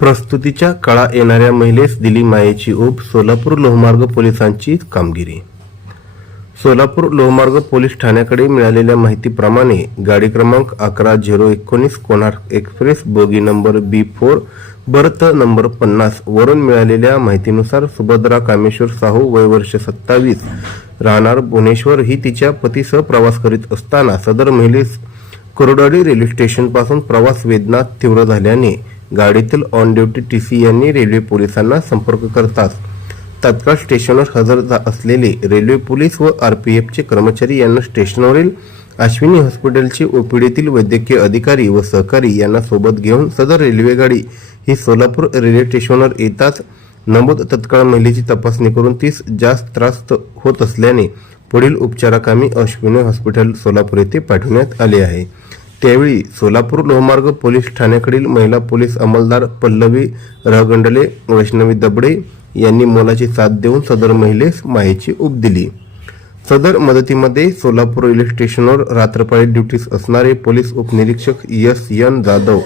प्रस्तुतीच्या काळा येणाऱ्या महिलेस दिली मायेची ऊब सोलापूर लोहमार्ग पोलिसांची कामगिरी. सोलापूर लोहमार्ग पोलीस ठाण्याकडे मिळालेल्या माहितीप्रमाणे गाडी क्रमांक अकरा झिरो एकोणीस Konark express bogie number B four berth number पन्नास वरून मिळालेल्या माहितीनुसार सुभद्रा कामेश्वर साहू वय वर्ष सत्तावीस राहणार भुवनेश्वर ही तिच्या पतीसह प्रवास करीत असताना सदर महिलेस कुरडवाडी रेल्वे स्टेशनपासून प्रवास वेदना तीव्र झाल्याने गाडीतील ऑन ड्युटी टी सी यांनी रेल्वे पोलिसांना संपर्क करताच तत्काळ स्टेशनवर हजर असलेले रेल्वे पोलीस व आरपीएफचे कर्मचारी यांना स्टेशनवरील अश्विनी हॉस्पिटलचे ओपीडीतील वैद्यकीय अधिकारी व सहकारी यांना सोबत घेऊन सदर रेल्वे गाडी ही सोलापूर रेल्वे स्टेशनवर येताच नमूद तत्काळ महिलेची तपासणी करून तीस जास्त त्रास त- होत असल्याने पुढील उपचाराकामी अश्विनी हॉस्पिटल सोलापूर येथे पाठवण्यात आले आहे. त्यावेळी सोलापूर लोहमार्ग पोलीस ठाण्याकडील महिला पोलीस अंमलदार पल्लवी रहगंडले वैष्णवी दबडे यांनी मोलाची साथ देऊन सदर महिलेस माहिती उप दिली. सदर मदतीमध्ये सोलापूर रेल्वे स्टेशनवर रात्रपाळी ड्युटीस असणारे पोलीस उपनिरीक्षक एस एन जाधव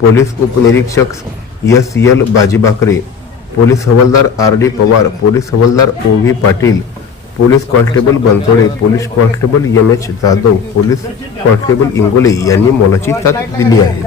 पोलीस उपनिरीक्षक एस एल बाजीबाकरे पोलीस हवालदार आर डी पवार पोलीस हवालदार O V Patil police constable Bansode police constable M H Jadhav police constable Ingole यांनी मोलाची साथ दिली आहे.